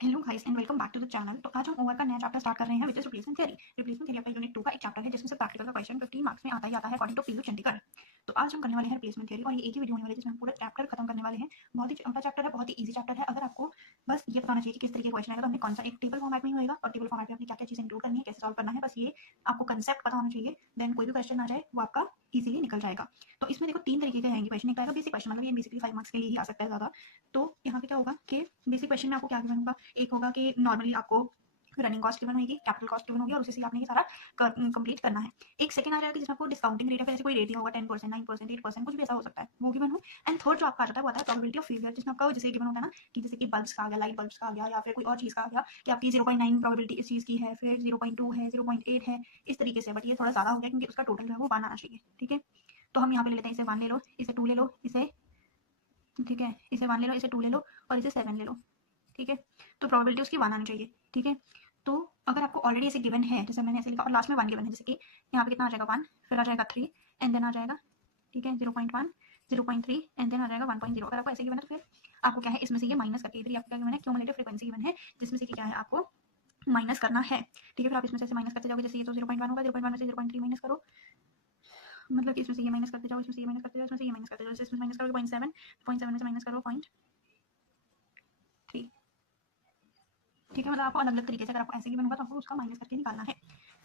Hello guys and welcome back to the channel. तो आज हम ओवर का नया चैप्टर स्टार्ट कर रहे हैं which is replacement theory. Replacement theory आपका यूनिट 2 का एक चैप्टर है जिसमें से प्रैक्टिकल का क्वेश्चन 15 मार्क्स में आता ही आता है अकॉर्डिंग टू पीयू चंडीगढ़। तो आज हम करने वाले हैं रिप्लेसमेंट थ्योरी और ये एक ही वीडियो होने वाली है जिसमें हम पूरा चैप्टर खत्म करने वाले हैं। बहुत ही छोटा चैप्टर है, बहुत ही ईजी चैप्टर है। अगर आपको बस ये बताना चाहिए कि किस तरीके का क्वेश्चन आएगा, तो हमने कौन सा एक टेबल फॉर्मेट में ही होगा और टेबल फॉर्मेट में अपनी क्या क्या चीजें इंक्लूड करनी है, कैसे सॉल्व करना है, बस ये आपको कंसेप्ट पता होना चाहिए। देन कोई भी क्वेश्चन आ जाए वो आपका इजीली निकल जाएगा। तो इसमें देखो 3 तरीके के आएंगे क्वेश्चन। एक आएगा बेसिक क्वेश्चन, मतलब ये बेसिकली 5 मार्क्स के लिए ही आ सकता है ज्यादा। तो यहाँ पे क्या होगा कि बेसिक क्वेश्चन में आपको क्या गिवन होगा। एक होगा कि नॉर्मली आपको रनिंग कॉस्ट गिवन होगी, कैपिटल कॉस्ट गिवन होगी और उसी से आपने ये सारा कंप्लीट करना है। एक सेकंड आ जाएगा जिसमें आपको डिस्काउंटिंग रेट है, जैसे कोई रेट दिया होगा 10%, 9%, 8%, कुछ भी ऐसा हो सकता है, वो गिवन हो। एंड थर्ड जो आपका आ जाता है वो आता है प्रोबेबिलिटी ऑफ फेलियर, जिसमें आपका जैसे गिवन होता है ना कि जैसे कि बल्ब्स का आ गया, लाइट बल्ब्स का आ गया, या फिर कोई और चीज का आ गया कि आपकी 0.9 प्रोबेबिलिटी इस चीज की है, फिर 0.2 है, 0.8 है, इस तरीके से। बट ये थोड़ा ज्यादा हो गया क्योंकि उसका टोटल जो है वो 1 आना चाहिए। ठीक है, तो हम यहाँ पे ले लेते हैं इसे 1 ले लो, इसे 2 ले लो, इसे ठीक है, इसे 1 ले लो, इसे 2 ले लो और इसे 7 ले लो। ठीक है, तो प्रोबेबिलिटी उसकी 1 आनी चाहिए। ठीक है, तो अगर आपको ऑलरेडी ऐसे गिवन है, जैसे मैंने ऐसे लिखा और लास्ट में 1 गिवन है, जैसे कि यहाँ पे कितना आ जाएगा 1, फिर आ जाएगा 3 एंड देन आ जाएगा, ठीक है, 0.1, 0.3 एंड देन आ जाएगा 1.0। अगर आपको ऐसे गिवन है तो फिर आपको क्या है, इसमें से ये माइनस करके फिर आपको क्या गिवन है, क्यूमुलेटिव फ्रीक्वेंसी गिवन है, जिसमें से कि क्या है आपको माइनस करना है। ठीक है, फिर आप इसमें से ऐसे माइनस करते जाओगे, जैसे ये तो 0.1 होगा, 0.1 में से 0.3 माइनस करो, मतलब कि इसमें से ये माइनस करते जाओ, इसमें से ये माइनस करते जाओ, इसमें से ये माइनस करते जाओ, जैसे इसमें माइनस करोगे 0.7, 0.7 में से माइनस करो 0.3। ठीक है, मतलब आपको अलग अलग तरीके से, अगर आपको ऐसे गिवन होगा तो आपको उसका माइनस करके निकालना है।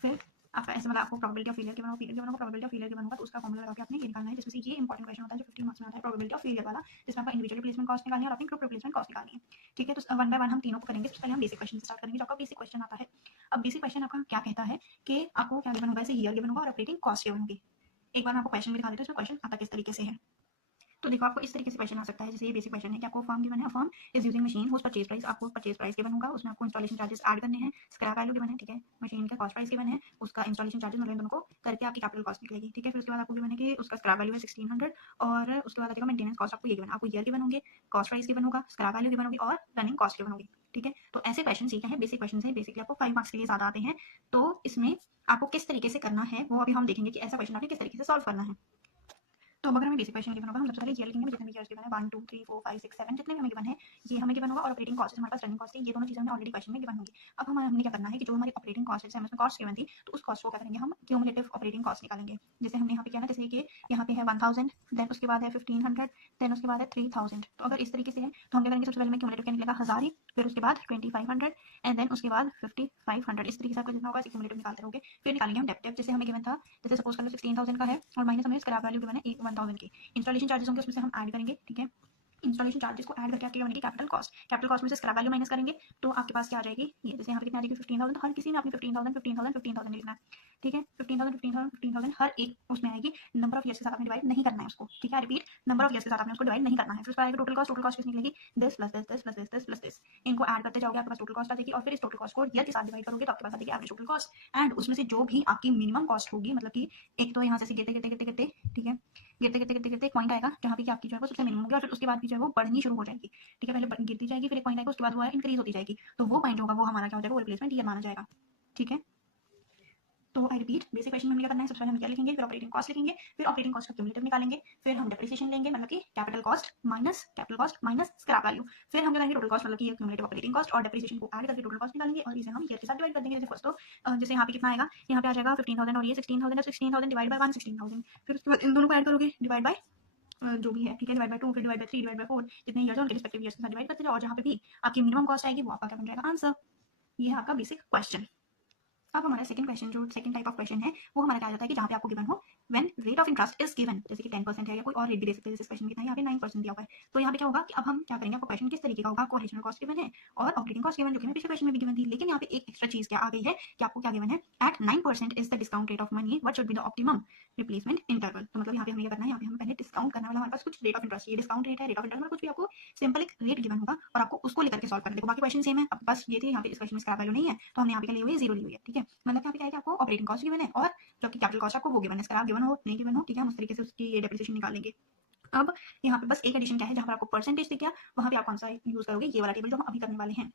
फिर आपका ऐसे मतलब आपको प्रोबेबिलिटी ऑफ फेलियर गिवन होगा, प्रोबेबिलिटी ऑफ फेलियर गिवन होगा, तो उसका फॉर्मूला लगा के आपने ये निकालना है, जिसमें से ये इंपॉर्टेंट क्वेश्चन होता है जो 15 मार्क्स में आता है, प्रोबेबिलिटी ऑफ फेलियर वाला, जिसमें आपका इंडिविजुअल रिप्लेसमेंट कॉस्ट निकालनी है और अपनी ग्रुप रिप्लेसमेंट कॉस्ट निकालनी है। ठीक है, तो 1 बाय 1 हम तीनों को करेंगे। सबसे पहले हम बेसिक क्वेश्चन से स्टार्ट करेंगे, जो आपका बेसिक क्वेश्चन आता है। अब बेसिक क्वेश्चन आपका क्या कहता है कि आपको क्या गिवन होगा, ऐसे ईयर गिवन होगा और ऑपरेटिंग कॉस्ट गिवन होगी। एक बार मैं आपको क्वेश्चन भी दिखा देती हूँ, इसमें क्वेश्चन आता किस तरीके से है। तो देखो आपको इस तरीके से क्वेश्चन आ सकता है, जैसे ये बेसिक क्वेश्चन है कि आपको फर्म गिवन है, firm is using machine whose purchase price, आपको परचेज प्राइस गिवन होगा, उसमें आपको इंस्टॉलेशन चार्जेस ऐड करने हैं, स्क्रैप वैल्यू गिवन है, ठीक है, मशीन का कॉस्ट प्राइस गिवन है, उसका इंस्टॉलेशन चार्जेस मतलब दोनों को करके आपकी कैपिटल कॉस्ट निकलेगी। ठीक है, फिर उसके बाद आपको गिवन है कि उसका स्क्रैप वैल्यू है 1600 और उसके बाद आएगा मेंटेनेंस कॉस्ट, आपको ये गिवन, आपको ईयर गिवन होंगे, कॉस्ट प्राइस गिवन होगा, स्क्रैप वैल्यू गिवन होगी और रनिंग कॉस्ट गिवन होगी। ठीक है, तो ऐसे क्वेश्चन सीखे हैं, बेसिक क्वेश्चन है, बेसिकली आपको 5 मार्क्स के लिए ज्यादा आते हैं। तो इसमें आपको किस तरीके से करना है वो अभी हम देखेंगे कि ऐसा क्वेश्चन आपने किस तरीके से सॉल्व करना है। तो अगर हमें बेसिक क्वेश्चन गिवन होगा, हम सबसे पहले ये लिखेंगे जितने भी ईयर्स गिवन है 1 2 3 4 5 6 7 जितने भी हमें गिवन है, ये हमें गिवन होगा और ऑपरेटिंग कॉस्ट हमारे पास रनिंग कॉस्ट है, ये दोनों चीजें हमें ऑलरेडी क्वेश्चन में गिवन होंगी। अब हमने क्या करना है कि जो हमारी ऑपरेटिंग कॉस्ट है, जैसे हमें उसमें कॉस्ट गिवन थी, तो उस कॉस्ट को क्या करेंगे, हम क्यूमुलेटिव ऑपरेटिंग कॉस्ट निकालेंगे। जैसे हमने यहाँ पे किया ना, जैसे कि यहाँ पे है 1000, देन उसके बाद है 1500, देन उसके बाद है 3000। तो अगर इस तरीके से है तो हम क्या करेंगे, सबसे पहले में क्यूमुलेटिव क्या निकलेगा 1000 ही, फिर उसके बाद 2500 एंड देन उसके बाद 5500। इस तरीके से आपका जितना होगा क्यूमुलेटिव निकालते रहोगे। फिर निकालेंगे हम डेप्थ, जैसे हमें गिवन था, जैसे सपोज कर लो 16000 का है और माइनस हमें स्क्रैप वैल्यू गिवन है 1000 की, इंस्टॉलेशन चार्जेस होंगे उसमें से हम ऐड करेंगे। ठीक है, इंस्टॉलेशन चार्जेस को ऐड करके आपके बनेगी कैपिटल कॉस्ट, कैपिटल कॉस्ट में से स्क्रैप वैल्यू माइनस करेंगे तो आपके पास क्या आ जाएगी, ये जैसे यहाँ पे कितनी आ जाएगी 15000, हर किसी में आपने 15000 15000 15000 लिखना है। ठीक है, 15000 15000 15000 हर एक उसमें आएगी, नंबर ऑफ ईयर्स के साथ आपने डिवाइड नहीं करना है उसको। ठीक है, रिपीट, नंबर ऑफ ईयर्स के साथ आपने उसको डिवाइड नहीं करना है। फिर उसका आएगा टोटल कॉस्ट, टोटल कॉस्ट कितनी निकलेगी, this plus this, this plus this, this plus this, इनको ऐड करते जाओगे, आपके पास टोटल कॉस्ट आ जाएगी और फिर इस टोटल कॉस्ट को ईयर के साथ डिवाइड करोगे तो आपके पास आ जाएगी एवरेज टोटल कॉस्ट। एंड उसमें से जो भी आपकी मिनिमम कॉस्ट होगी, मतलब कि एक तो यहाँ से गिरते गिरते गिरते गिरते, ठीक है, गिरते गिरते गिरते गिरते एक पॉइंट आएगा जहाँ पे आपकी जो है वो सबसे मिनिमम होगी और फिर उसके बाद भी जो है वो बढ़नी शुरू हो जाएगी। ठीक है, पहले गिरती जाएगी, फिर एक पॉइंट आएगा, उसके बाद वो इंक्रीज होती जाएगी, तो वो पॉइंट होगा वो हमारा क्या हो जाएगा, वो रिप्लेसमेंट ईयर माना जाएगा। ठीक है, तो आई रिपीट, बेसिक क्वेश्चन में हमें क्या करना है, सबसे पहले हम क्या लिखेंगे, फिर ऑपरेटिंग कॉस्ट लिखेंगे, फिर ऑपरेटिंग कॉस्ट का क्यूमुलेटिव निकालेंगे, फिर हम डेप्रिसिएशन लेंगे, मतलब कि capital cost minus scrap value, फिर हम क्या करेंगे टोटल कॉस्ट, मतलब कि ये क्यूमुलेटिव ऑपरेटिंग कॉस्ट और डेप्रिसिएशन को ऐड करके टोटल कॉस्ट निकालेंगे और इसे हम ईयर के साथ डिवाइड कर देंगे। जैसे फर्स्ट तो जैसे यहाँ पे कितना आएगा, यहाँ पे आ जाएगा 15000 और ये 16000 है, 16000 डिवाइड बाय 1 16000, फिर उसके बाद इन दोनों को ऐड करोगे डिवाइड बाय जो भी है। ठीक है, डिवाइड बाय 2, फिर डिवाइड बाय 3, डिवाइड बाय 4, जितने ईयर्स हैं उनके रिस्पेक्टिव ईयर्स के साथ डिवाइड करते जाओ और जहाँ पे भी आपकी मिनिमम कॉस्ट आएगी वो आपका क्या बन जाएगा, आंसर। ये है आपका बेसिक क्वेश्चन। अब हमारा सेकंड क्वेश्चन, जो सेकंड टाइप ऑफ क्वेश्चन है, वो हमारा क्या जाता है कि जहाँ पे आपको गिवन हो when rate of interest is given, जैसे कि 10% है या कोई और रेट भी दे सकते हैं, जैसे क्वेश्चन कितना है यहाँ पे 9% दिया हुआ है। तो यहाँ पे क्या होगा कि अब हम क्या करेंगे, आपको क्वेश्चन किस तरीके का होगा, आपको ओरिजिनल कॉस्ट गिवन है और ऑपरेटिंग कॉस्ट गिवन, जो कि मैं पिछले क्वेश्चन में भी गिवन थी, लेकिन यहाँ पे एक एक्स्ट्रा चीज क्या आ गई है कि आपको क्या गिवन है, at 9% is the discount rate of money, what should be the optimum replacement interval. तो मतलब यहाँ पे हमें क्या करना है, यहाँ पे हमें पहले डिस्काउंट करना है, हमारे पास कुछ रेट ऑफ इंटरेस्ट, ये डिस्काउंट रेट है, रेट ऑफ इंटरवल कुछ भी, आपको सिंपल एक रेट गिवन होगा और आपको उसको लेकर के सॉल्व करना है। देखो बाकी क्वेश्चन सेम है, आपके पास ये थी, यहाँ पे इस क्वेश्चन में स्क्रैप वैल्यू नहीं है तो हमने यहाँ पे क्या ली हुई है, जीरो ली हुई है। ठीक है, मतलब यहाँ पे क्या है कि आपको ऑपरेटिंग कॉस्ट गिवन है और जो कि कैपिटल कॉस्ट आपको वो गिवन है, स्क्रैप गिवन हो नहीं गिवन हो, ठीक है, हम उस तरीके से उसकी ये डेप्रिसिएशन निकालेंगे। अब यहाँ पे बस एक एडिशन क्या है, जहाँ पर आपको परसेंटेज दिख गया वहाँ पे आप कौन सा यूज करोगे, ये वाला टेबल जो हम अभी करने वाले हैं।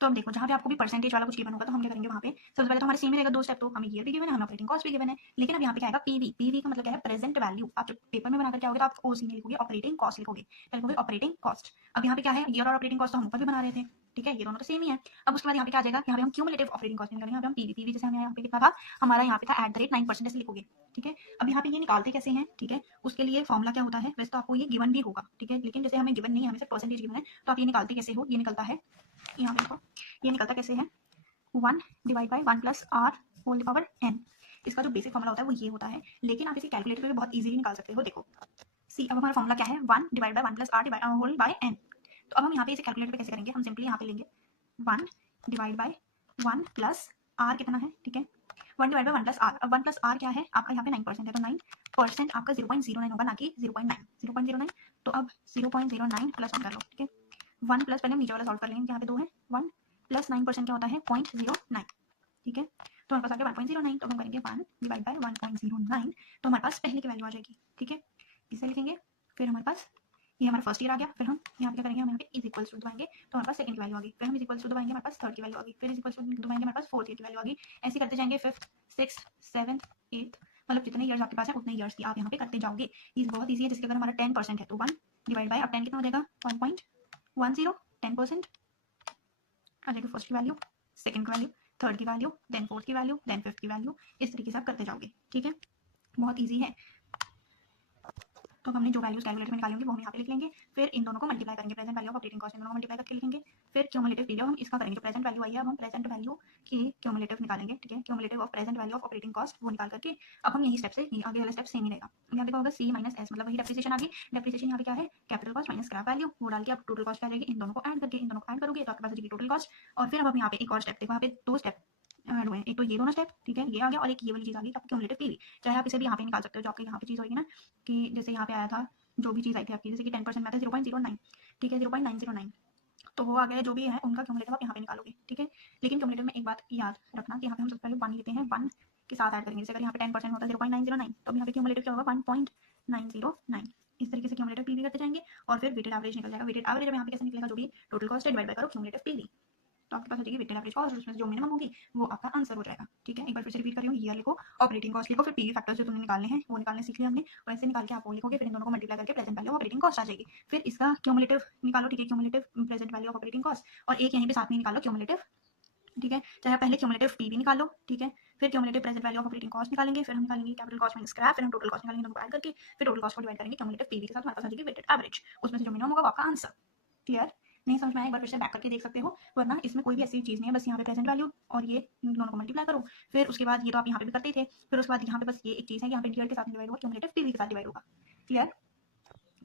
तो अब देखो, जहाँ पे आपको भी परसेंटेज वाला कुछ गिवन होगा तो हम क्या करेंगे, वहाँ पे सबसे पहले तो हमारे सेम ही रहेगा 2 स्टेप, तो हमें ईयर भी गिवन है, हमें ऑपरेटिंग कॉस्ट भी गिवन है, लेकिन अब यहाँ पे क्या आएगा पीवी। पीवी का मतलब क्या है, प्रेजेंट वैल्यू। आप जब पेपर में बना करके आओगे तो आप ओसी नहीं लिखोगे, ऑपरेटिंग कॉस्ट लिखोगे, पहले लिखोगे ऑपरेटिंग कॉस्ट। अब यहाँ पे क्या है, ईयर और ऑपरेटिंग कॉस्ट तो हम ऊपर भी बना रहे थे, ठीक है, ये दोनों तो सेम ही है। अब उसके बाद यहाँ पे क्या आ जाएगा, यहाँ पे हम क्यूमुलेटिव ऑपरेटिंग कॉस्ट निकालेंगे। यहाँ पे हम पीवी जैसे हमें यहाँ पे कितना था, हमारा यहाँ पे था @9% ऐसे लिखोगे। ठीक है, अब यहाँ पे ये निकालते कैसे हैं, ठीक है, उसके लिए फॉर्मूला क्या होता है, वैसे तो आपको ये गिवन भी होगा, ठीक है, लेकिन जैसे हमें गिवन नहीं है, हमें सिर्फ परसेंटेज गिवन है, तो आप ये निकालते कैसे हो, ये निकलता है, यहाँ पे देखो, ये निकलता कैसे है, 1/1+r⁴n। इसका जो बेसिक फॉर्मूला होता है वो ये होता है, लेकिन आप इसे कैलकुलेटर पे बहुत इजीली निकाल सकते हो। देखो सी, अब हमारा फॉर्मूला क्या है, 1/1+r⁴n। तो अब हम यहाँ पे इसे कैलकुलेटर पे कैसे करेंगे, हम सिंपली यहाँ पे लेंगे 1/1+r कितना है, ठीक है, 1/1+r। अब 1+r क्या है आपका, यहाँ पे 9% है, तो 9% आपका 0.09 होगा, ना कि 0.9। 0.09, तो अब 0.09 प्लस 1 कर लो, ठीक है, 1 प्लस, पहले हम नीचे वाला सॉल्व कर लेंगे, यहाँ पे 2 है, 1 प्लस 9% क्या होता है 0.09, ठीक है, तो हमारे पास आ गया 1.09। तो हम करेंगे 1/1.09, तो हमारे पास पहले की वैल्यू आ जाएगी, ठीक है, इसे लिखेंगे, फिर हमारे पास ये हमारा फर्स्ट ईयर आ गया, फिर हम यहाँ पे क्या करेंगे, हम यहाँ पे इज इक्वल्स टू दबाएंगे, तो हमारे पास सेकंड की वैल्यू आ गई, फिर हम इज इक्वल्स टू दबाएंगे, हमारे पास थर्ड की वैल्यू आ गई, फिर इज इक्वल्स टू दबाएंगे, हमारे पास फोर्थ ईयर की वैल्यू आ गई, ऐसे करते जाएंगे, फिफ्थ, सिक्स्थ, सेवंथ, एट्थ, मतलब जितने ईयर्स आपके पास है उतने ईयर्स की आप यहाँ पे करते जाओगे। ये बहुत ईजी है, जिसके अगर हमारा 10% है तो 1/, अब 10 कितना हो जाएगा 1.10, 10% आ जाएगा फर्स्ट की वैल्यू, सेकंड की वैल्यू, थर्ड की वैल्यू, देन फोर्थ की वैल्यू, देन फिफ्थ की वैल्यू, इस तरीके से आप करते जाओगे, ठीक है, बहुत ईजी है। तो हमने जो वैल्यूज कैलकुलेटर में निकाली होंगी वो हम यहाँ पे लिख लेंगे, फिर इन दोनों को मल्टीप्लाई करेंगे, present value of operating cost in दोनों को मल्टीप्लाई करके लिखेंगे, फिर क्यूमुलेटिव पीरियड हम इसका करेंगे, प्रेजेंट वैल्यू आई है, अब हम प्रेजेंट वैल्यू की क्यूमुलेटिव निकालेंगे, ठीक है, cumulative of present value of operating cost वो निकाल करके अब हम यही स्टेप से आगे वाला स्टेप सेम ही रहेगा। यहाँ देखो होगा C माइनस S, मतलब वही डेप्रिसिएशन आ गई, डेप्रिसिएशन यहाँ पे क्या है, capital cost minus scrap value, वो डाल के आप टोटल कॉस्ट आ जाएगी, इन दोनों को ऐड करके इन दोनों को ऐड करोगे तो आपके पास आ जाएगी टोटल कॉस्ट। और फिर अब हम यहाँ पे एक और स्टेप देखो, यहाँ पे दो स्टेप ऐड हुए हैं, एक तो ये दोनों स्टेप, ठीक है, ये आ गया, और एक ये वाली चीज आ गई आपकी क्यूमुलेटिव पीवी। चाहे आप इसे भी यहाँ पे निकाल सकते हो, जो आपके यहाँ पे चीज होगी ना, कि जैसे यहाँ पे आया था जो भी चीज आई थी आपकी, जैसे कि 10% में था 0.09, ठीक है, 0.909, तो वो आ गया, जो भी है उनका क्यूमुलेटिव आप यहाँ पे निकालोगे, ठीक है। लेकिन क्यूमुलेटिव में एक बात याद रखना कि यहाँ पे हम सबसे पहले 1 लेते हैं, 1 के साथ ऐड करेंगे, जैसे अगर यहाँ पे 10% होता है 0.909, तो यहाँ पे क्यूमुलेटिव क्या होगा 1.909, इस तरीके से क्यूमुलेटिव पीवी करते जाएंगे, और फिर वेटेड एवरेज निकल जाएगा। वेटेड एवरेज यहाँ पे कैसे निकलेगा, जो भी टोटल कॉस्ट है डिवाइड बाय करो क्यूमुलेटिव पीवी, तो आपके पास हो जाएगी वेटेड एवरेज कॉस्ट, उसमें जो मिनिमम होगी वो आपका आंसर हो जाएगा, ठीक है। एक बार फिर से रिपीट कर रही हूँ, ईयर लिखो, ऑपरेटिंग कॉस्ट लिखो, फिर पीवी फैक्टर्स जो तुमने निकालने हैं वो निकालने सीख लिया हमने, और ऐसे निकाल के आप वो लिखोगे, फिर इन दोनों को मल्टीप्लाई करके present value of operating cost आ जाएगी, फिर इसका क्यूमुलेटिव निकालो, ठीक है, cumulative present value of operating cost, और एक यहीं पे साथ में निकालो क्यूमुलेटिव, ठीक है, चाहे पहले क्यूमुलेटिव पीवी निकालो, ठीक है, फिर cumulative present value of operating cost निकालेंगे, फिर हम निकालेंगे कैपिटल कॉस्ट माइनस स्क्रैप, फिर हम टोटल कॉस्ट निकालेंगे, दोनों को ऐड करके फिर टोटल कॉस्ट को डिवाइड करेंगे क्यूमुलेटिव पीवी के साथ, हमारे पास आ जाएगी वेटेड एवरेज, उसमें से जो मिनिमम होगा वो आपका आंसर। क्लियर? नहीं समझ में आया, एक बार फिर से बैक करके देख सकते हो, वरना इसमें कोई भी ऐसी चीज नहीं है, बस यहाँ पे प्रेजेंट वैल्यू और ये दोनों को मल्टीप्लाई करो, फिर उसके बाद ये तो आप यहाँ पे भी करते ही थे, फिर उसके बाद यहाँ पे बस ये एक चीज है, यहाँ पे ईयर के साथ डिवाइड होगा, क्यूमुलेटिव पीवी के साथ डिवाइड होगा। क्लियर?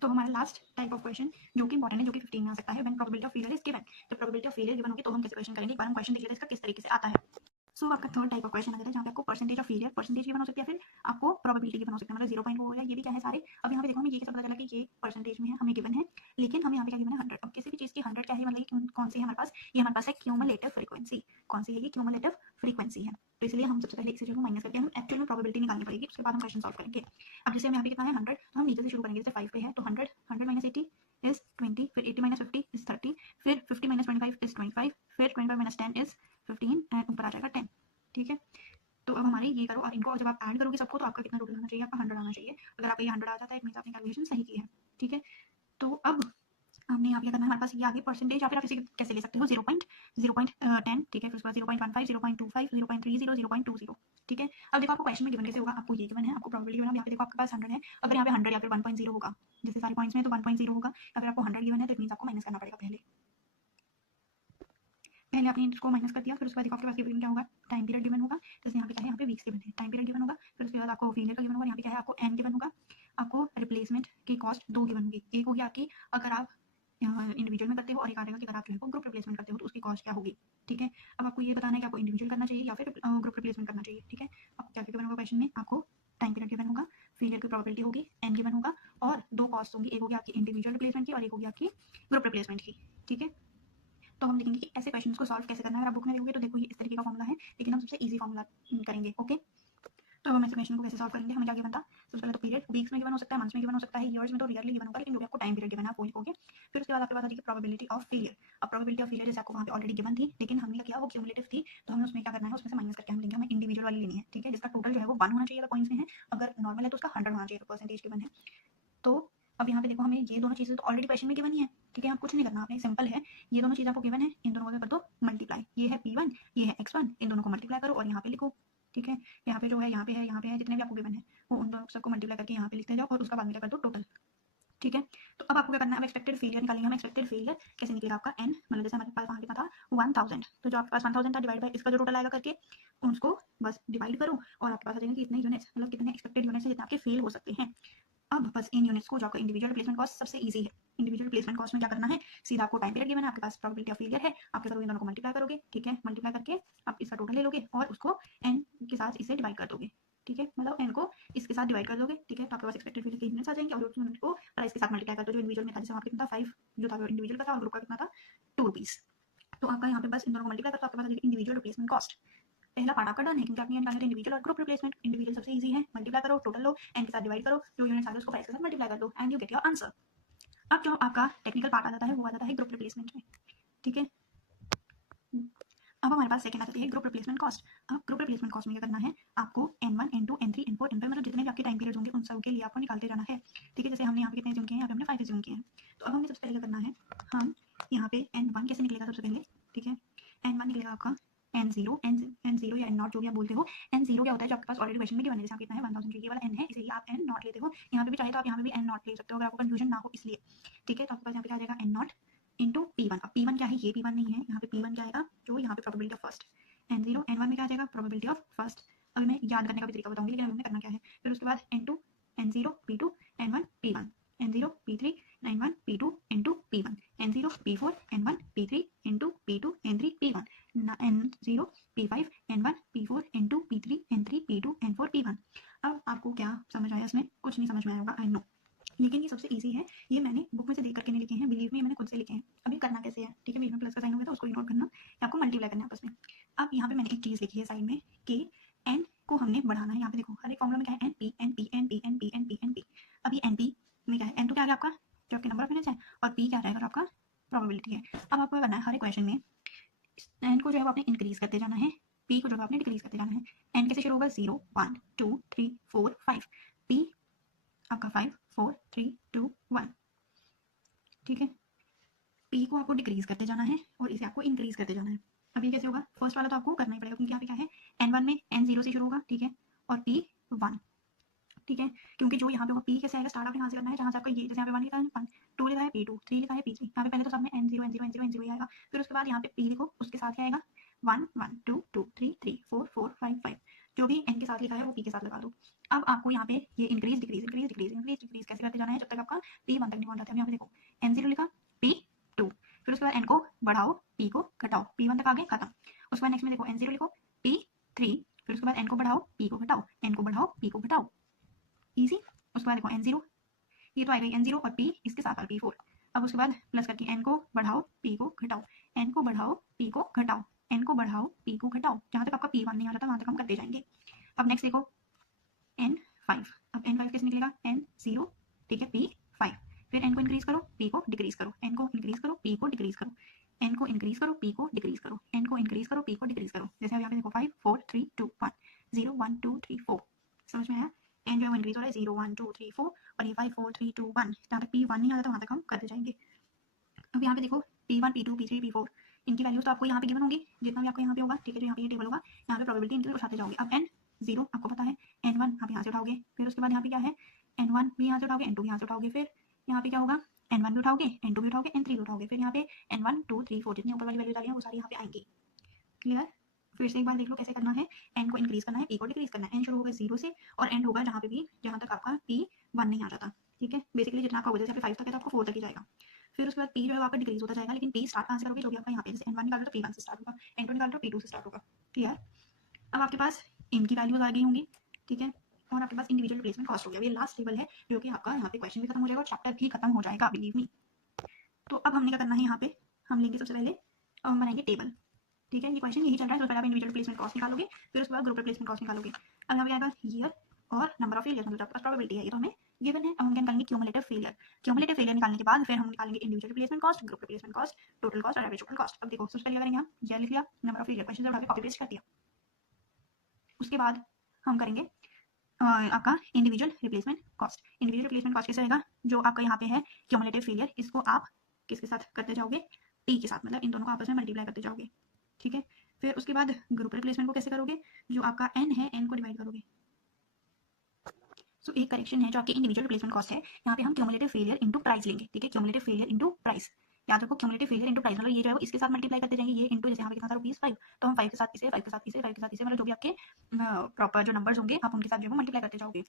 तो हमारा लास्ट टाइप ऑफ क्वेश्चन जो कि इंपॉर्टेंट है, जो कि 15 में आ सकता है, when probability of failure is given. जब प्रोबेबिलिटी ऑफ फेलियर गिवन होगी तो हम कैसे क्वेश्चन करेंगे, एक बार हम क्वेश्चन देख लेते हैं इसका किस तरीके से आता है। सो आपका थर्ड टाइप ऑफ क्वेश्चन आ जाता है, जहाँ पे आपको percentage of failure, percentage given हो सकती है, फिर आपको प्रोबेबिलिटी गिवन हो सकती है, मतलब 0 हो गया, ये भी क्या है सारे। अब यहाँ पे देखो हमें ये कैसे पता चला कि ये परसेंटेज में है, हमें गिवन है, लेकिन हमें यहाँ पे क्या गिवन है 100। अब किसी भी चीज की 100 क्या है, मतलब कौन सी है हमारे पास, ये हमारे पास है क्यूमुलेटिव फ्रीक्वेंसी। कौन सी है ये, क्यूमुलेटिव फ्रीक्वेंसी है, तो इसलिए हम सबसे पहले एक से जो माइनस करके हम एक्चुअल में प्रोबेबिलिटी निकालनी पड़ेगी, उसके बाद हम क्वेश्चन सॉल्व करेंगे। अब जैसे हमें यहाँ पे कितना है 100, तो हम नीचे से शुरू करेंगे, जैसे 5 पे है तो 100, 100 माइनस 80 is 20, फिर 80 माइनस 50 is 30, फिर 50 माइनस 25 is 25, फिर 25 माइनस 10 is 15 एंड ऊपर आ जाएगा 10, ठीक है। तो अब हमारे ये करो, और इनको जब आप ऐड करोगे सबको, तो आपका कितना टोटल आना चाहिए, आपका 100 आना चाहिए। अगर आपका ये 100 आ जाता है, इट मींस आपने कैलकुलेशन सही की है, ठीक है। तो अब हमने यहाँ पे करना है, हमारे पास ये आगे परसेंटेज, या फिर आप इसे कैसे ले सकते हो 0.10, ठीक है, फिर उसके बाद 0.15, 0.25, 0.30, 0.20, ठीक है। अब देखो आपको क्वेश्चन में गिवन कैसे होगा, आपको ये गिवन है, आपको प्रोबेबिलिटी गिवन है, यहाँ पे देखो आपके पास 100 है, अगर यहाँ पे 100 या फिर 1.0 होगा, जैसे सारे पॉइंट्स में तो 1.0 होगा, अगर आपको 100 गिवन है तो इट मींस आपको माइनस करना पड़ेगा, पहले आपने इसको माइनस कर दिया, फिर उसके बाद आपके पास गिवन क्या होगा, टाइम पीरियड गिवन होगा, जैसे यहाँ पे क्या है, यहाँ पे वीक्स गिवन है, टाइम पीरियड गिवन होगा, फिर उसके बाद आपको फेलियर का गिवन होगा, यहाँ पे क्या है आपको एन गिवन होगा, आपको रिप्लेसमेंट की कॉस्ट 2 गिवन होगी, एक होगी आपकी अगर आप इंडिविजुअल में करते हो, और एक आ जाएगा कि अगर आप जो है ग्रुप रिप्लेसमेंट करते हो तो उसकी कॉस्ट क्या होगी, ठीक है। अब आपको ये बताना है कि आपको इंडिविजुअल करना चाहिए या फिर ग्रुप रिप्लेसमेंट करना चाहिए, ठीक है। आपको क्या गिवन होगा क्वेश्चन में, आपको टाइम पीरियड गिवन होगा, फेलियर की प्रोबेबिलिटी होगी, एन गिवन होगा, और दो कॉस्ट होंगी, एक होगी आपकी इंडिविजुअल रिप्लेसमेंट की और एक होगी आपकी ग्रुप रिप्लेसमेंट की, ठीक है। तो हम देखेंगे कि ऐसे क्वेश्चंस को सॉल्व कैसे करना है। अगर आप बुक में देखोगे तो देखो ये इस तरीके का फॉर्मूला है, लेकिन हम सबसे इजी फॉर्मूला करेंगे, ओके। तो हम ऐसे क्वेश्चन को कैसे सॉल्व करेंगे, हमें क्या गिवन था, सबसे पहले तो पीरियड वीक्स में गिवन हो सकता है, मंथ्स में गिवन हो सकता है, ईयर्स में तो रियरली गिवन होगा, लेकिन जो भी आपको टाइम पीरियड गिवन है आप वो लिखोगे। फिर उसके बाद आपके पास आ जाएगी प्रोबेबिलिटी ऑफ फेलियर। अब प्रोबेबिलिटी ऑफ फेलियर जैसे आपको वहाँ पे ऑलरेडी गिवन थी, लेकिन हमने क्या किया, वो क्यूमुलेटिव थी, तो हमें उसमें क्या करना है, उसमें से माइनस करके हम लेंगे, हमें इंडिविजुअल वाली लेनी है, ठीक है, जिसका टोटल जो है वो 1 होना चाहिए अगर पॉइंट्स में है, अगर नॉर्मल है तो उसका 100 होना चाहिए, तो परसेंटेज गिवन है। तो अब यहाँ पे देखो हमें ये दोनों चीजें तो ऑलरेडी क्वेश्चन में गिवन ही है, ठीक है, आप कुछ नहीं करना आपने, सिंपल है, ये दोनों चीज़ आपको गिवन है, इन दोनों को कर दो मल्टीप्लाई, ये है P1 ये है X1, इन दोनों को मल्टीप्लाई करो और यहाँ पे लिखो। ठीक है, यहाँ पे जो है यहाँ पे है यहाँ पे है, जितने भी आपको गिवन है वो उन दोनों सबको मल्टीप्लाई करके यहाँ पे लिखते जाओ और उसका बाद में कर दो टोटल। ठीक है, तो अब आपको क्या करना है, अब एक्सपेक्टेड फेलियर निकालेंगे हम। एक्सपेक्टेड फेलियर कैसे निकलेगा आपका n, मतलब जैसे हमारे पास वहाँ कितना था 1000, तो जो आपके पास 1000 था डिवाइड बाय इसका जो टोटल आएगा करके उसको बस डिवाइड करो और आपके पास आ जाएंगे कितने यूनिट्स, मतलब कितने एक्सपेक्टेड यूनिट्स है जितने आपके फेल हो सकते हैं। अब बस इन यूनिट्स को जो आपका इंडिविजुअल रिप्लेसमेंट कॉस्ट सबसे इजी है। इंडिविजुअल रिप्लेसमेंट कॉस्ट में क्या करना है, सीधा आपको टाइम पीरियड गिवन है, आपके पास प्रोबेबिलिटी ऑफ फेलियर है, आपके करोगे दोनों को मल्टीप्लाई करोगे। ठीक है, मल्टीप्लाई करके आप इसका टोटल ले लोगे और उसको n के साथ इसे डिवाइड कर दोगे। ठीक है, मतलब n को इसके साथ डिवाइड कर दोगे। ठीक है, तो आपके पास एक्सपेक्टेड फेलियर के यूनिट्स आ जाएंगे और उस यूनिट को प्राइस के साथ मल्टीप्लाई कर दो। जो इंडिविजुअल में था, जैसे वहाँ कितना था 5 जो था इंडिविजुअल का था और ग्रुप का कितना था 2 रुपीज, तो आपका यहाँ पे बस इन दोनों को मल्टीप्लाई करके आपके पास इंडिविजुअल रिप्लेसमेंट कॉस्ट। पहला पार्ट आपका डन है क्योंकि आपने निकालना था इंडिविजुअल और ग्रुप रिप्लेसमेंट। इंडिविजुअल सबसे इजी है, मल्टीप्लाई करो, टोटल लो, n के साथ डिवाइड करो, जो यूनिट्स आ गए उसको प्राइस के साथ मल्टीप्लाई कर दो and you get your answer. अब जो आपका टेक्निकल पार्ट आ जाता है वो आ जाता है ग्रुप रिप्लेसमेंट में। ठीक है, अब हमारे पास सेकंड आ जाती है ग्रुप रिप्लेसमेंट कॉस्ट। अब ग्रुप रिप्लेसमेंट कॉस्ट में क्या करना है, आपको n1 n2 n3 n4 n5 मतलब जितने भी आपके टाइम पीरियड होंगे उन सब के लिए आपको निकालते जाना है। ठीक है, जैसे हमने यहाँ पे कितने ज्यूम किए हैं, यहाँ पे हमने 5 ज्यूम किए हैं, तो अब हमें सबसे पहले क्या करना है, हम यहाँ पे n1 कैसे निकलेगा सबसे पहले। ठीक है, n1 निकलेगा आपका n0 या n0 जो भी आप बोलते हो। n0 क्या होता है, जो आपके पास ऑलरेडी क्वेश्चन में गिवन है, जैसे कितना है 1000 ये वाला n है, इसीलिए आप n0 लेते हो। यहाँ पे भी चाहे तो आप यहाँ पे भी n0 ले सकते हो अगर आपको कंफ्यूजन ना हो इसलिए। ठीक है, तो आपके पास यहाँ पे आ जाएगा n0 इंटू P1। अब P1 क्या है, ये P1 नहीं है, यहाँ पे P1 क्या आएगा, जो यहाँ पे probability of first. n0 n1 में क्या आ जाएगा, प्रोबेबिलिटी ऑफ फर्स्ट। अभी मैं याद करने का भी तरीका बताऊंगी, लेकिन हमें करना क्या है, फिर उसके बाद n2 n0 p2 n1 p1 n0 p3 n1 p2 into p1 n0 p4 n1 p3 into p2 n3 p1 n0 p5 n1 p4 into p3 n3 p2 n4 p1। अब आपको क्या समझ आया, इसमें कुछ नहीं समझ में आया होगा आई नो, लेकिन ये सबसे इजी है। ये मैंने बुक में से देख करके नहीं लिखे हैं, बिलीव में मैंने खुद से लिखे हैं। अभी करना कैसे है, ठीक है, बीच में प्लस का साइन होगा तो उसको इग्नोर करना, आपको मल्टीप्लाई करना है आपस में। अब यहाँ पे मैंने एक चीज लिखी है साइड में कि n को हमने बढ़ाना है। यहाँ पे देखो हर एक फॉर्मूला में क्या है, np np np np np np। अभी np में क्या है, n तो क्या आ गया आपका जो आपके नंबर ऑफ यूनिट्स है और p क्या रहेगा आपका प्रोबेबिलिटी है। अब आपको करना है हर एक क्वेश्चन में n को जो है आपने इंक्रीज करते जाना है, p को जो है आपने डिक्रीज करते जाना है। n कैसे शुरू होगा, 0 1 2 3 4 5, p आपका 5 4 3 2 1। ठीक है, p को आपको डिक्रीज करते जाना है और इसे आपको इंक्रीज करते जाना है। अब ये कैसे होगा, फर्स्ट वाला तो आपको करना ही पड़ेगा क्योंकि यहाँ पे क्या है n1 में n0 से शुरू होगा। ठीक है, और p 1। ठीक है, क्योंकि जो यहाँ पे होगा p कैसे आएगा, स्टार्ट आपने यहाँ से करना है जहाँ से आपका ये, जैसे यहाँ पे 1 लिखा है 1, 2 लिखा है p2, 3 लिखा है p3, यहाँ पे पहले तो सबने n0 n0 n0 n0 आएगा, फिर उसके बाद यहाँ पे p लिखो, उसके साथ क्या आएगा 1 1 2 2 3 3 4 4 5 5, जो भी n के साथ लिखा है वो p के साथ लगा दो। अब आपको यहाँ पे ये increase decrease increase decrease increase decrease कैसे करते जाना है जब तक आपका p 1 तक नहीं पहुंच जाता है। यहाँ पे देखो n0 लिखा p2, फिर उसके बाद n को बढ़ाओ p को घटाओ, p1 तक आ गए खत्म। उसके बाद नेक्स्ट में देखो n0 लिखो p3, फिर उसके बाद n को बढ़ाओ p को घटाओ, n को बढ़ाओ p को घटाओ, इजी। उसके बाद देखो n0 ये तो आ गई n0 और p इसके साथ आ p4। अब उसके बाद प्लस करके n को बढ़ाओ p को घटाओ, n को बढ़ाओ p को घटाओ, n को बढ़ाओ p को घटाओ, जहाँ तक आपका p1 नहीं आ जाता वहां तक हम करते जाएंगे। अब नेक्स्ट देखो n5, अब n5 कैसे निकलेगा n0, ठीक है p5, फिर n को इंक्रीज करो p को डिक्रीज करो, n को इंक्रीज करो p को डिक्रीज करो, n को इंक्रीज करो p को डिक्रीज करो, n को इंक्रीज करो p को डिक्रीज करो। जैसे अब यहाँ पे देखो 5 4 3 2 1 0 1 2 3 4, समझ में आया, n जो है वो इंक्रीज हो रहा है 0 1 2 3 4 और ये 5 4 3 2 1, जहाँ तक p1 नहीं आ जाता वहाँ तक हम करते जाएंगे। अब यहाँ पे देखो p1 p2 p3 p4 इनकी वैल्यूज तो आपको यहाँ पे गिवन होंगी, जितना भी आपको यहाँ पे होगा। ठीक है, जो यहाँ पे ये टेबल होगा यहाँ पे प्रोबेबिलिटी इनकी उठाते जाओगे। अब n0 आपको पता है, n1 आप यहाँ से उठाओगे, फिर उसके बाद यहाँ पे क्या है n1 भी यहाँ से उठाओगे, n2 भी यहाँ से उठाओगे, फिर यहाँ पे क्या होगा n1 भी उठाओगे, n2 भी उठाओगे, n3 भी उठाओगे, फिर यहाँ पे n1 2 3 4 जितनी ऊपर वाली वैल्यूज आ रही है वो सारी यहाँ पे आएंगी। क्लियर, फिर से एक बार देख लो कैसे करना है, n को इंक्रीज करना है p को डिक्रीज करना है। n शुरू होगा 0 से और एंड होगा जहाँ पे भी जहाँ तक आपका p1 नहीं आ जाता। ठीक है, बेसिकली जितना आपका होगा, जैसे 5 तक है तो आपको 4 तक ही जाएगा, फिर उसके बाद p जो है आपका डिक्रीज होता जाएगा, लेकिन p स्टार्ट कहाँ से करोगे, जो भी आपका यहाँ पे जैसे n1 निकाल रहे हो तो p1 से स्टार्ट होगा, n2 निकाल रहे हो p2 से स्टार्ट होगा। क्लियर, अब आपके पास इनकी वैल्यूज आ गई होंगी। ठीक है, और आपके पास इंडिविजुअल रिप्लेसमेंट कॉस्ट हो गया। ये लास्ट टेबल है जो कि आपका यहाँ पे क्वेश्चन भी खत्म हो जाएगा और चैप्टर भी खत्म हो जाएगा, बिलीव मी। तो अब हमने क्या करना है, यहाँ पे हम लेंगे सबसे पहले हम बनाएंगे टेबल। ठीक है, ये क्वेश्चन यही चल रहा है, तो पहले आप इंडिविजुअल रिप्लेसमेंट कॉस्ट निकालोगे, फिर उसके बाद ग्रुप रिप्लेसमेंट कॉस्ट निकालोगे। अब यहाँ पे आएगा ईयर और नंबर ऑफ फेलियर, मतलब आपके पास प्रोबेबिलिटी है, ये तो हमें गिवन है। अब हम क्या निकालेंगे क्यूमुलेटिव फेलियर। क्यूमुलेटिव फेलियर निकालने के बाद फिर हम निकालेंगे individual replacement cost, group replacement cost, total cost और एवरेज टोटल कॉस्ट। अब देखो सबसे पहले करेंगे हम ये लिख लिया नंबर ऑफ फेलियर, क्वेश्चन से उठा के कॉपी पेस्ट कर दिया। उसके बाद हम करेंगे आपका individual replacement cost. Individual replacement cost कैसे रहेगा, जो आपका यहाँ पे है क्यूमुलेटिव फेलियर, इसको आप किसके साथ करते जाओगे, टी के साथ, मतलब इन दोनों को आपस में मल्टीप्लाई करते जाओगे, ठीक है। फिर उसके बाद ग्रुप रिप्लेसमेंट को कैसे करोगे, जो आपका एन है एन को डिवाइड करोगे। सो एक करेक्शन है, जो आपकी इंडिविजुअल रिप्लेसमेंट कॉस्ट है, यहाँ पे हम क्यूमुलेटिव फेलियर इनटू प्राइस लेंगे, ठीक है, क्यूमुलेटिव फेलियर इनटू प्राइस। याद रखो क्यूमुलेटिव फेलियर इनटू प्राइस, मतलब ये जो है वो इसके साथ मल्टीप्लाई करते जाएंगे, ये इनटू, जैसे यहाँ पे कितना था ₹5, तो हम 5 के साथ इसे, 5 के साथ इसे, 5 के साथ इसे, मतलब जो भी आपके प्रॉपर जो नंबर्स होंगे आप उनके साथ जो है मल्टीप्लाई करते जाओगे।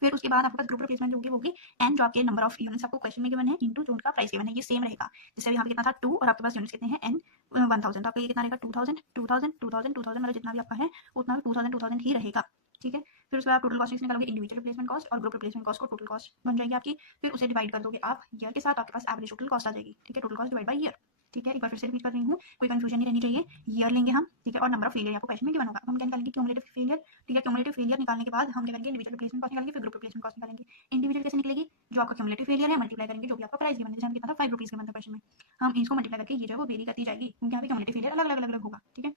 फिर उसके बाद आपके पास ग्रुप रिप्लेसमेंट होगी, होगी एन, जो आपके नंबर ऑफ यूनिट्स आपको क्वेश्चन में गिवन है, इनटू जो उनका प्राइस गिवन है, ये सेम रहेगा। जैसे यहाँ पे कितना था 2 और आपके पास यूनिट्स कितने हैं n 1000, तो आपका ये कितना रहेगा 2000 2000 2000 2000, मतलब जितना भी आपका है उतना भी 2000 2000 ही रहेगा, ठीक है। फिर उसके बाद टोटल कॉस्टिंग निकालोगे, इंडिविजुअल रिप्लेसमेंट कॉस्ट और ग्रुप रिप्लेसमेंट कॉस्ट को टोटल कॉस्ट बन जाएगी आपकी। फिर उसे डिवाइड कर दोगे आप ईयर के साथ, आपके पास एवरेज टोटल कॉस्ट आ जाएगी, ठीक है, total cost divide by year, ठीक है। एक बार फिर से रिपीट कर रही हूँ, कोई कंफ्यूजन नहीं रहनी चाहिए। ईयर लेंगे हम, ठीक है, और नंबर ऑफ फेलियर आपको क्वेश्चन में गिवन होगा, हम क्या निकालेंगे क्यूमुलेटिव फेलियर, ठीक है। क्यूमुलेटिव फेलियर निकालने के बाद हम क्या करेंगे, इंडिविजुअल रिप्लेसमेंट कॉस्ट निकालेंगे, फिर ग्रुप रिप्लेसमेंट कॉस्ट निकालेंगे। इंडिविजुअल कैसे निकलेगी, जो आपका क्यूमुलेटिव फेलियर है मल्टीप्लाई करेंगे जो भी आपका प्राइस गिवन है, जैसे हम कितना था ₹5 गिवन था क्वेश्चन में, हम इसको मल्टीप्लाई करके ये जो है वो वेरी करती जाएगी, क्योंकि यहाँ पे क्यूमुलेटिव फेलियर अलग अलग अलग होगा, ठीक है।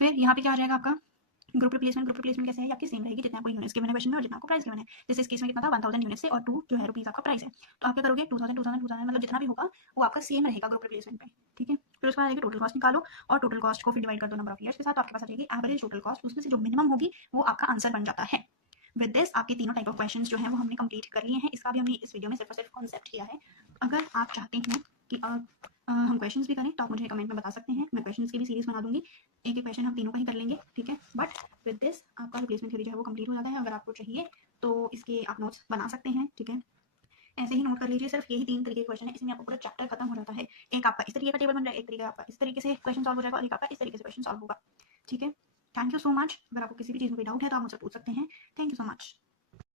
फिर यहाँ पे क्या आ जाएगा आपका ग्रुप रिप्लेसमेंट कैसे है, आपकी सेम रहेगी, जितना आपको यूनिट्स गिवन है क्वेश्चन में और जितना आपको प्राइस गिवन है। जैसे इस केस में कितना था 1000 यूनिट्स से और 2 जो है रुपीस आपका प्राइस है, तो आप क्या करोगे 2000 2000 2000, मतलब जितना भी होगा वो आपका सेम रहेगा ग्रुप रिप्लेसमेंट पे, ठीक है। फिर उसके बाद आएगी टोटल कॉस्ट निकालो, और टोटल कॉस्ट को फिर डिवाइड कर दो नंबर ऑफ ईयर्स के साथ, तो आपके पास आ जाएगी एवरेज टोटल कॉस्ट, उसमें से जो मिनिमम होगी वो आपका आंसर बन जाता है। विद दिस आपके तीनों टाइप ऑफ क्वेश्चंस जो है वो हमने कंप्लीट कर लिए हैं। इसका भी हमने इस वीडियो में सिर्फ और सिर्फ कॉन्सेप्ट किया है। अगर आप चाहते हैं कि हम क्वेश्चंस भी करें तो आप मुझे कमेंट में बता सकते हैं, मैं क्वेश्चंस की भी सीरीज बना दूंगी, एक एक क्वेश्चन हम तीनों का ही कर लेंगे, ठीक है। बट विद दिस आपका रिप्लेसमेंट थ्योरी जो है वो कंप्लीट हो जाता है। अगर आपको चाहिए तो इसके आप नोट्स बना सकते हैं, ठीक है, ऐसे ही नोट कर लीजिए। सिर्फ यही 3 तरीके के क्वेश्चन है, इसमें आपको पूरा चैप्टर खत्म हो जाता है। एक आपका इस तरीके का टेबल बन जाएगा, एक तरीके आपका इस तरीके से क्वेश्चन सॉल्व हो जाएगा, और एक आपका इस तरीके से क्वेश्चन सॉल्व होगा, ठीक है। Thank you so much. अगर आपको किसी भी चीज़ में डाउट है तो आप मुझसे पूछ सकते हैं। Thank you so much.